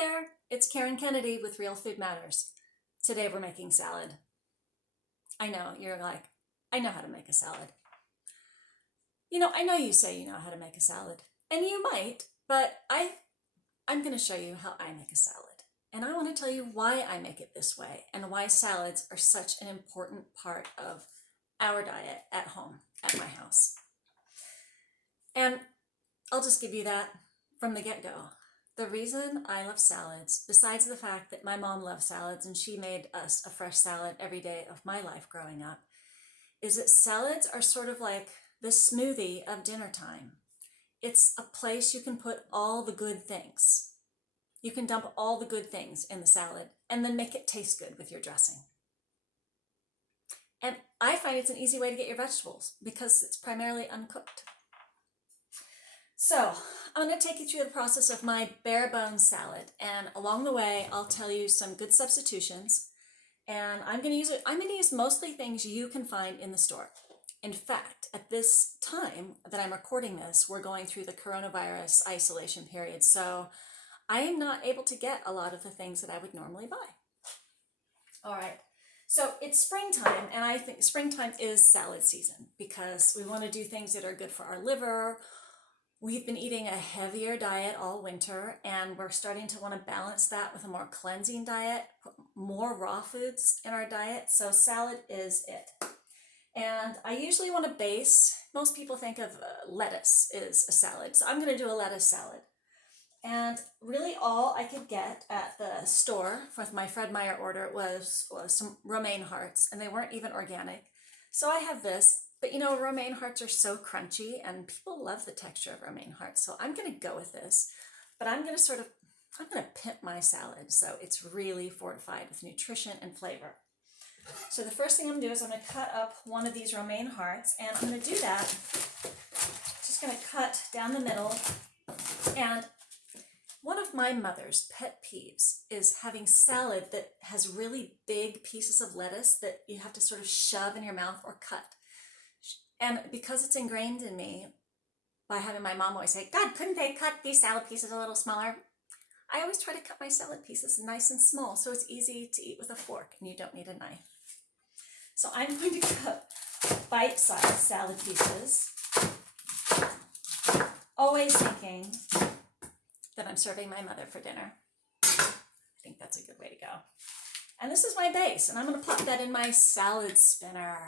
there, it's Karen Kennedy with Real Food Matters. Today we're making salad. I know, you're like, I know how to make a salad. I know you say you know how to make a salad, and you might, but I'm going to show you how I make a salad. And I want to tell you why I make it this way and why salads are such an important part of our diet at home, at my house. And I'll just give you that from the get-go. The reason I love salads, besides the fact that my mom loves salads and she made us a fresh salad every day of my life growing up, is that salads are sort of like the smoothie of dinner time. It's a place you can put all the good things. You can dump all the good things in the salad and then make it taste good with your dressing. And I find it's an easy way to get your vegetables because it's primarily uncooked. So I'm going to take you through the process of my bare bones salad, and along the way I'll tell you some good substitutions, and I'm going to use mostly things you can find in the store. In fact, at this time that I'm recording this, we're going through the coronavirus isolation period, so I am not able to get a lot of the things that I would normally buy. All right, so it's springtime, and I think springtime is salad season because we want to do things that are good for our liver. We've been eating a heavier diet all winter, and we're starting to want to balance that with a more cleansing diet, put more raw foods in our diet, so salad is it. And I usually want to base, most people think of lettuce is a salad, so I'm going to do a lettuce salad. And really all I could get at the store with my Fred Meyer order was some romaine hearts, and they weren't even organic. So I have this. But romaine hearts are so crunchy and people love the texture of romaine hearts. So I'm going to go with this, but I'm going to pimp my salad so it's really fortified with nutrition and flavor. So the first thing I'm going to do is I'm going to cut up one of these romaine hearts, and I'm going to do that. Just going to cut down the middle. And one of my mother's pet peeves is having salad that has really big pieces of lettuce that you have to sort of shove in your mouth or cut. And because it's ingrained in me by having my mom always say, God, couldn't they cut these salad pieces a little smaller? I always try to cut my salad pieces nice and small so it's easy to eat with a fork and you don't need a knife. So I'm going to cut bite-sized salad pieces, always thinking that I'm serving my mother for dinner. I think that's a good way to go. And this is my base, and I'm going to pop that in my salad spinner.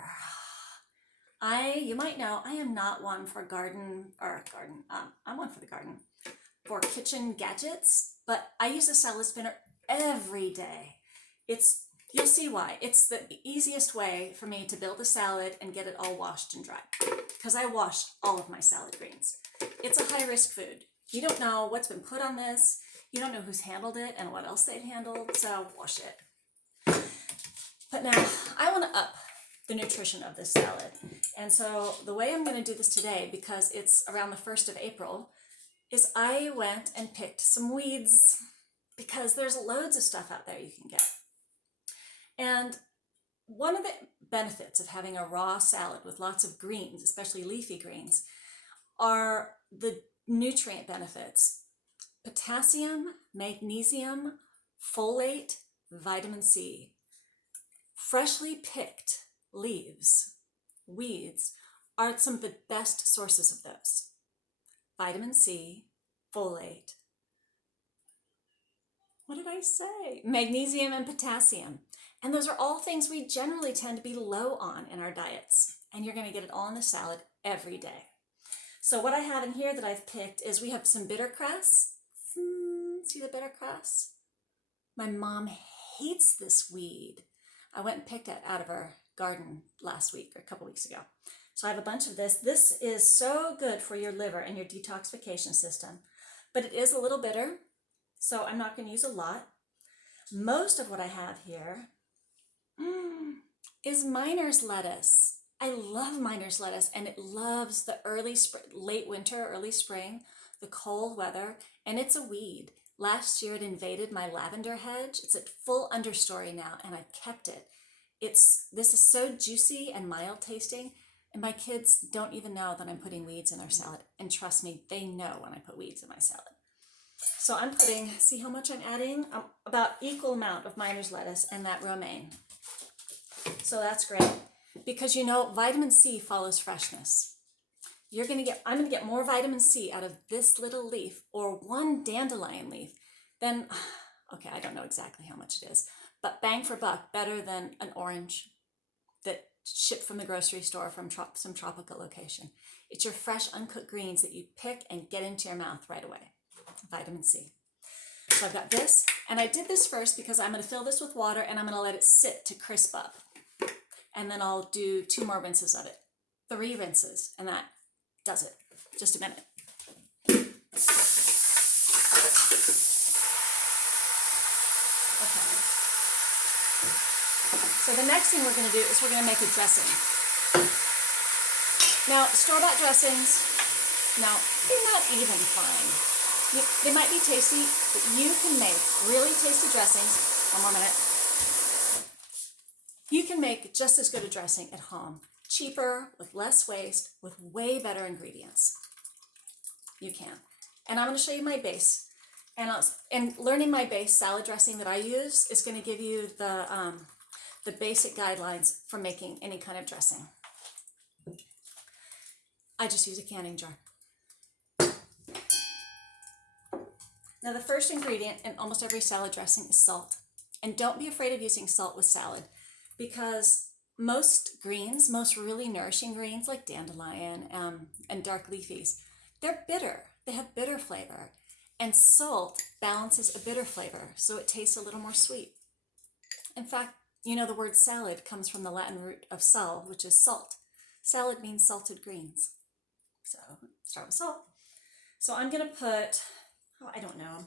You might know, I am not one for I'm one for the garden, for kitchen gadgets, but I use a salad spinner every day. You'll see why. It's the easiest way for me to build a salad and get it all washed and dry, because I wash all of my salad greens. It's a high-risk food. You don't know what's been put on this. You don't know who's handled it and what else they've handled, so wash it. But now, I want to up the nutrition of this salad. And so the way I'm going to do this today, because it's around the 1st of April, is I went and picked some weeds, because there's loads of stuff out there you can get. And one of the benefits of having a raw salad with lots of greens, especially leafy greens, are the nutrient benefits: potassium, magnesium, folate, vitamin C. Freshly picked leaves, weeds, are some of the best sources of those. Vitamin C, folate, what did I say? Magnesium and potassium. And those are all things we generally tend to be low on in our diets. And you're going to get it all in the salad every day. So what I have in here that I've picked is we have some bittercress. See the bittercress? My mom hates this weed. I went and picked it out of her garden last week or a couple weeks ago. So I have a bunch of this. This is so good for your liver and your detoxification system, but it is a little bitter, so I'm not going to use a lot. Most of what I have here is Miner's lettuce. I love Miner's lettuce, and it loves the late winter, early spring, the cold weather, and it's a weed. Last year it invaded my lavender hedge. It's at full understory now, and I kept it. This is so juicy and mild tasting, and my kids don't even know that I'm putting weeds in our salad. And trust me, they know when I put weeds in my salad. So I'm putting, see how much I'm adding? About equal amount of miner's lettuce and that romaine. So that's great because you know vitamin C follows freshness. I'm gonna get more vitamin C out of this little leaf or one dandelion leaf than, okay, I don't know exactly how much it is, but bang for buck, better than an orange that shipped from the grocery store from some tropical location. It's your fresh, uncooked greens that you pick and get into your mouth right away. Vitamin C. So I've got this, and I did this first because I'm going to fill this with water and I'm going to let it sit to crisp up. And then I'll do 2 more rinses of it. 3 rinses, and that does it. Just a minute. Okay. So the next thing we're going to do is we're going to make a dressing. Now, store-bought dressings, now, they're not even fine. They might be tasty, but you can make really tasty dressings. One more minute. You can make just as good a dressing at home. Cheaper, with less waste, with way better ingredients. You can. And I'm going to show you my base. And learning my base salad dressing that I use is going to give you the basic guidelines for making any kind of dressing. I just use a canning jar. Now the first ingredient in almost every salad dressing is salt. And don't be afraid of using salt with salad because most greens, most really nourishing greens like dandelion and dark leafies, they're bitter. They have bitter flavor. And salt balances a bitter flavor, so it tastes a little more sweet. In fact, you know the word salad comes from the Latin root of sal, which is salt. Salad means salted greens. So start with salt. So I'm going to put, I don't know,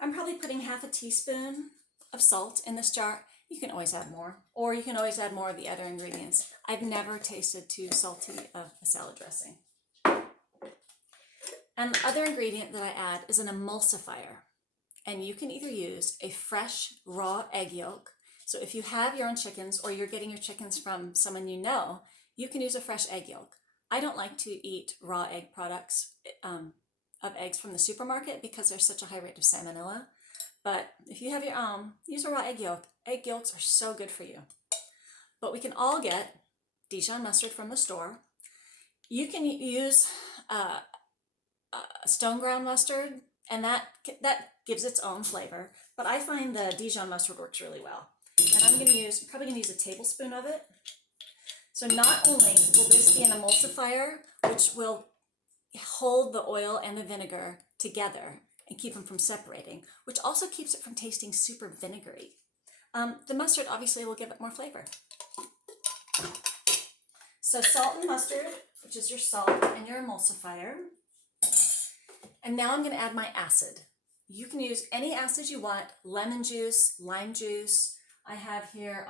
I'm probably putting half a teaspoon of salt in this jar. You can always add more, or you can always add more of the other ingredients. I've never tasted too salty of a salad dressing. And the other ingredient that I add is an emulsifier. And you can either use a fresh raw egg yolk. So if you have your own chickens or you're getting your chickens from someone you know, you can use a fresh egg yolk. I don't like to eat raw egg products of eggs from the supermarket because there's such a high rate of salmonella. But if you have your own, use a raw egg yolk. Egg yolks are so good for you. But we can all get Dijon mustard from the store. You can use stone ground mustard, and that gives its own flavor. But I find the Dijon mustard works really well. And I'm probably gonna use a tablespoon of it. So not only will this be an emulsifier, which will hold the oil and the vinegar together and keep them from separating, which also keeps it from tasting super vinegary. The mustard obviously will give it more flavor. So salt and mustard, which is your salt and your emulsifier. And now I'm going to add my acid. You can use any acid you want, lemon juice, lime juice. I have here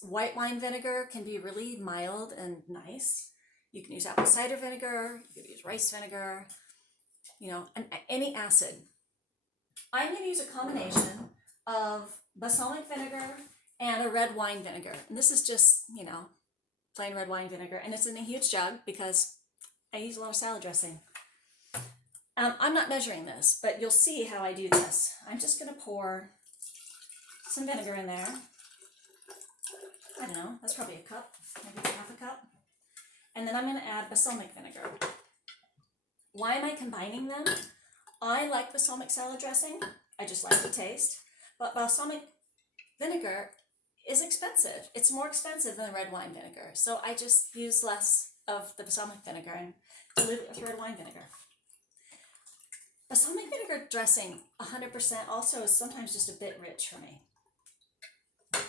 white wine vinegar, can be really mild and nice. You can use apple cider vinegar, you can use rice vinegar, you know, any acid. I'm going to use a combination of balsamic vinegar and a red wine vinegar. And this is just, you know, plain red wine vinegar. And it's in a huge jug because I use a lot of salad dressing. I'm not measuring this, but you'll see how I do this. I'm just going to pour some vinegar in there. I don't know, that's probably a cup, maybe half a cup. And then I'm going to add balsamic vinegar. Why am I combining them? I like balsamic salad dressing. I just like the taste. But balsamic vinegar is expensive. It's more expensive than red wine vinegar. So I just use less of the balsamic vinegar and dilute it with red wine vinegar. Balsamic vinegar dressing 100% also is sometimes just a bit rich for me.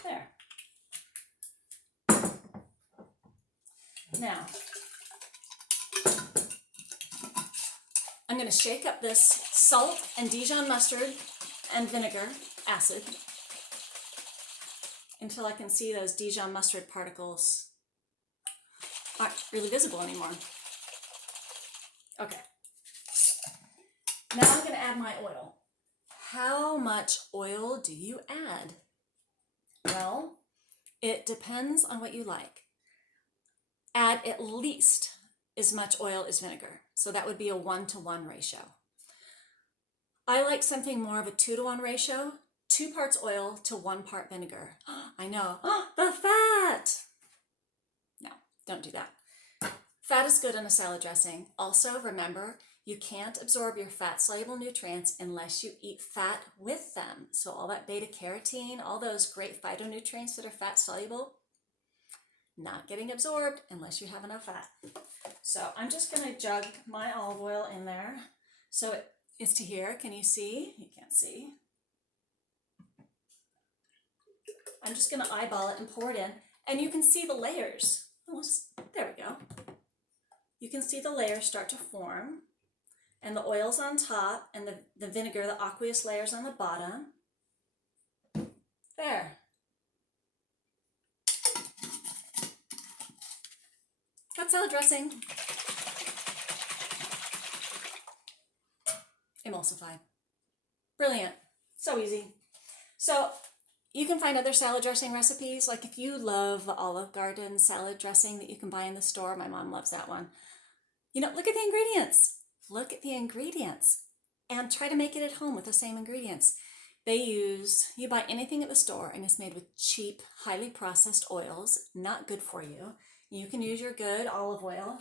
There. Now, I'm going to shake up this salt and Dijon mustard and vinegar acid until I can see those Dijon mustard particles aren't really visible anymore. Okay. Now I'm going to add my oil. How much oil do you add? Well, it depends on what you like. Add at least as much oil as vinegar. So that would be a 1-to-1 ratio. I like something more of a 2-to-1 ratio, 2 parts oil to 1 part vinegar. I know, the fat! No, don't do that. Fat is good in a salad dressing. Also, remember, you can't absorb your fat-soluble nutrients unless you eat fat with them. So all that beta-carotene, all those great phytonutrients that are fat-soluble, not getting absorbed unless you have enough fat. So I'm just going to jug my olive oil in there. So it is to here. Can you see? You can't see. I'm just going to eyeball it and pour it in. And you can see the layers. There we go. You can see the layers start to form. And the oil's on top and the vinegar, the aqueous layers on the bottom. There. Got salad dressing. Emulsify. Brilliant. So easy. So you can find other salad dressing recipes. Like if you love the Olive Garden salad dressing that you can buy in the store, my mom loves that one. You know, look at the ingredients. Look at the ingredients and try to make it at home with the same ingredients. You buy anything at the store and it's made with cheap, highly processed oils, not good for you. You can use your good olive oil.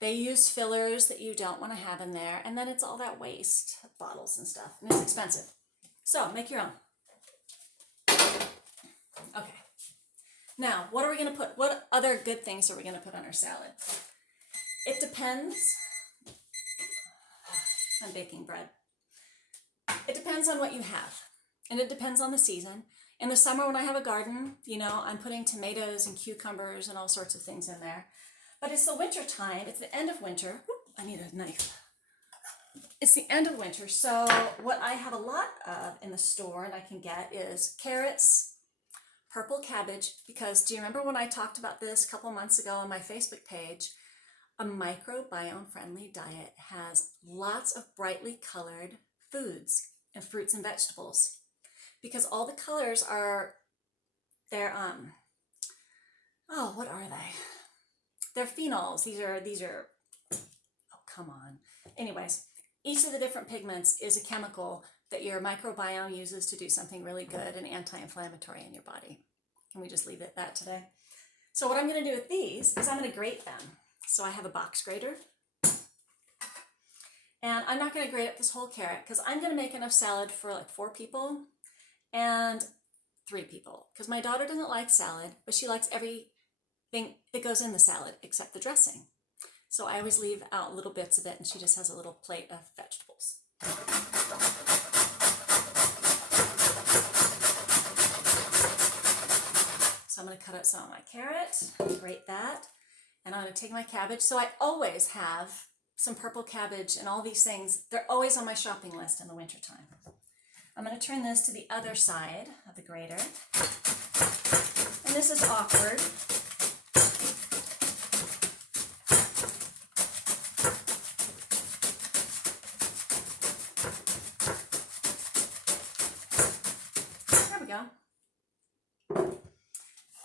They use fillers that you don't want to have in there, and then it's all that waste, bottles and stuff, and it's expensive. So make your own. Okay. Now, what are we going to put? What other good things are we going to put on our salad? It depends. I'm baking bread. It depends on what you have, and it depends on the season. In the summer when I have a garden, you know, I'm putting tomatoes and cucumbers and all sorts of things in there. But it's the winter time, it's the end of winter. Whoop, I need a knife. It's the end of winter, so what I have a lot of in the store and I can get is carrots, purple cabbage, because do you remember when I talked about this a couple months ago on my Facebook page? A microbiome-friendly diet has lots of brightly colored foods and fruits and vegetables. Because all the colors are, what are they? They're phenols. These are, oh, come on. Anyways, each of the different pigments is a chemical that your microbiome uses to do something really good and anti-inflammatory in your body. Can we just leave it at that today? So what I'm going to do with these is I'm going to grate them. So I have a box grater. And I'm not going to grate up this whole carrot because I'm going to make enough salad for like 4 people. And 3 people, because my daughter doesn't like salad, but she likes everything that goes in the salad except the dressing. So I always leave out little bits of it, and she just has a little plate of vegetables. So I'm going to cut out some of my carrot, grate that, and I'm going to take my cabbage. So I always have some purple cabbage and all these things. They're always on my shopping list in the wintertime. I'm going to turn this to the other side of the grater. And this is awkward. There we go.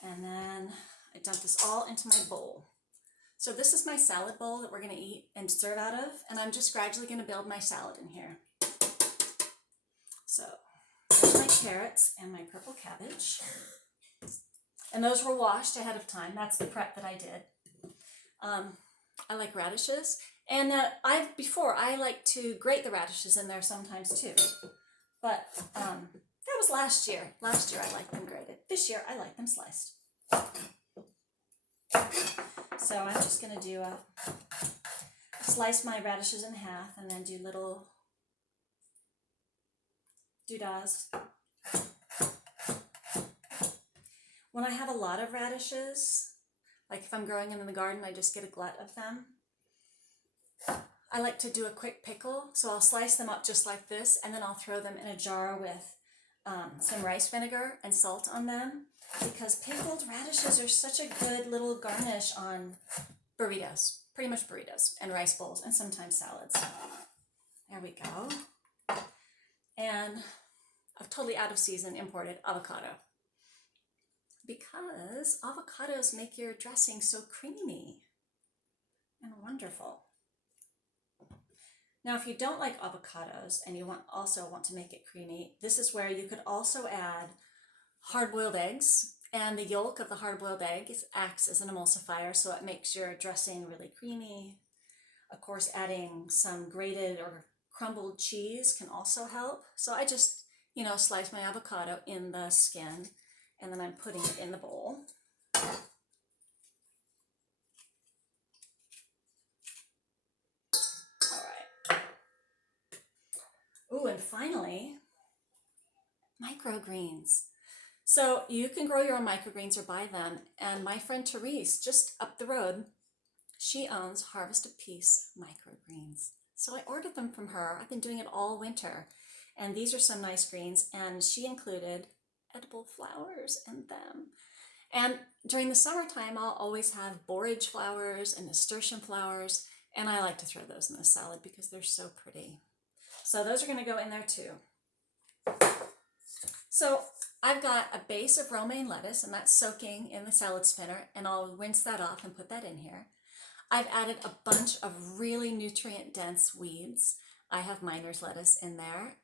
And then I dump this all into my bowl. So this is my salad bowl that we're going to eat and serve out of. And I'm just gradually going to build my salad in here. So there's my carrots and my purple cabbage. And those were washed ahead of time. That's the prep that I did. I like radishes. And I like to grate the radishes in there sometimes too. But that was last year. Last year I liked them grated. This year I like them sliced. So I'm just going to slice my radishes in half and then do little doodahs. When I have a lot of radishes, like if I'm growing them in the garden, I just get a glut of them. I like to do a quick pickle, so I'll slice them up just like this, and then I'll throw them in a jar with some rice vinegar and salt on them, because pickled radishes are such a good little garnish on burritos, pretty much burritos, and rice bowls, and sometimes salads. There we go. And a totally out of season imported avocado, because avocados make your dressing so creamy and wonderful. Now, if you don't like avocados and you also want to make it creamy, this is where you could also add hard-boiled eggs. And the yolk of the hard-boiled egg acts as an emulsifier, so it makes your dressing really creamy. Of course, adding some grated or crumbled cheese can also help. So I just, slice my avocado in the skin, and then I'm putting it in the bowl. Ooh, and finally, microgreens. So you can grow your own microgreens or buy them. And my friend Therese, just up the road, she owns Harvest of Peace microgreens. So I ordered them from her. I've been doing it all winter. And these are some nice greens. And she included edible flowers in them. And during the summertime, I'll always have borage flowers and nasturtium flowers. And I like to throw those in the salad because they're so pretty. So those are going to go in there too. So I've got a base of romaine lettuce, and that's soaking in the salad spinner, and I'll rinse that off and put that in here. I've added a bunch of really nutrient-dense weeds. I have miner's lettuce in there.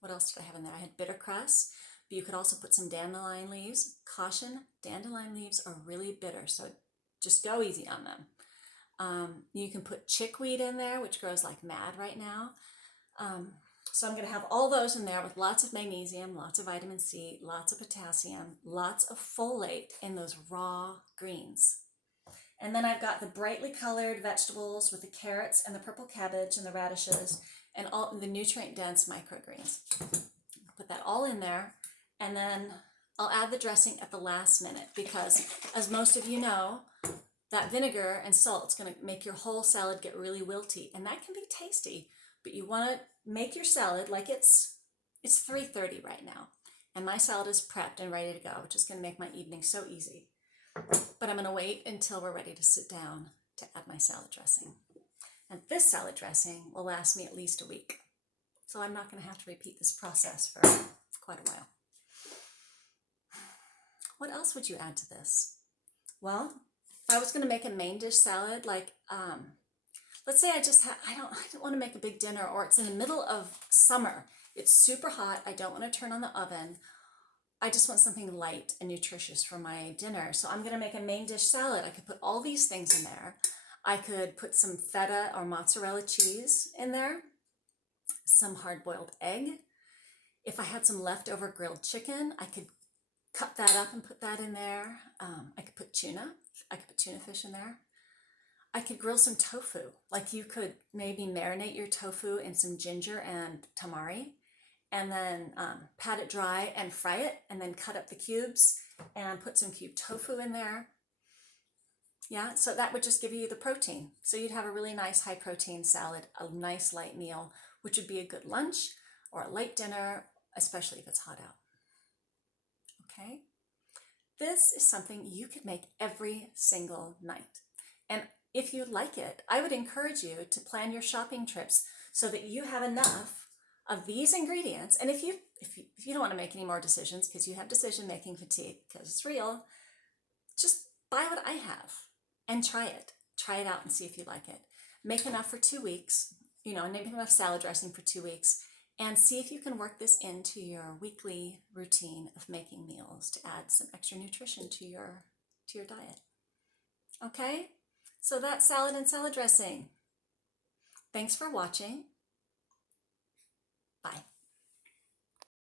What else did I have in there? I had bittercress, but you could also put some dandelion leaves. Caution, dandelion leaves are really bitter, so just go easy on them. You can put chickweed in there, which grows like mad right now. So I'm going to have all those in there with lots of magnesium, lots of vitamin C, lots of potassium, lots of folate in those raw greens. And then I've got the brightly colored vegetables with the carrots and the purple cabbage and the radishes and all the nutrient-dense microgreens. Put that all in there, and then I'll add the dressing at the last minute because, as most of you know, that vinegar and salt is going to make your whole salad get really wilty, and that can be tasty. But you want to make your salad like it's 3:30 right now, and my salad is prepped and ready to go, which is going to make my evening so easy. But I'm going to wait until we're ready to sit down to add my salad dressing. And this salad dressing will last me at least a week, so I'm not going to have to repeat this process for quite a while. What else would you add to this? Well, if I was going to make a main dish salad, like let's say I don't want to make a big dinner, or it's in the middle of summer. It's super hot. I don't want to turn on the oven. I just want something light and nutritious for my dinner. So I'm going to make a main dish salad. I could put all these things in there. I could put some feta or mozzarella cheese in there, some hard-boiled egg. If I had some leftover grilled chicken, I could cut that up and put that in there. I could put tuna. I could put tuna fish in there. I could grill some tofu. Like you could maybe marinate your tofu in some ginger and tamari, and then pat it dry and fry it, and then cut up the cubes and put some cubed tofu in there. Yeah, so that would just give you the protein. So you'd have a really nice high protein salad, a nice light meal, which would be a good lunch or a late dinner, especially if it's hot out. Okay? This is something you could make every single night. And if you like it, I would encourage you to plan your shopping trips so that you have enough of these ingredients. And if you don't want to make any more decisions because you have decision-making fatigue, because it's real, just buy what I have and try it. Try it out and see if you like it. Make enough for 2 weeks, make enough salad dressing for 2 weeks, and see if you can work this into your weekly routine of making meals to add some extra nutrition to your diet. Okay? So that's salad and salad dressing. Thanks for watching.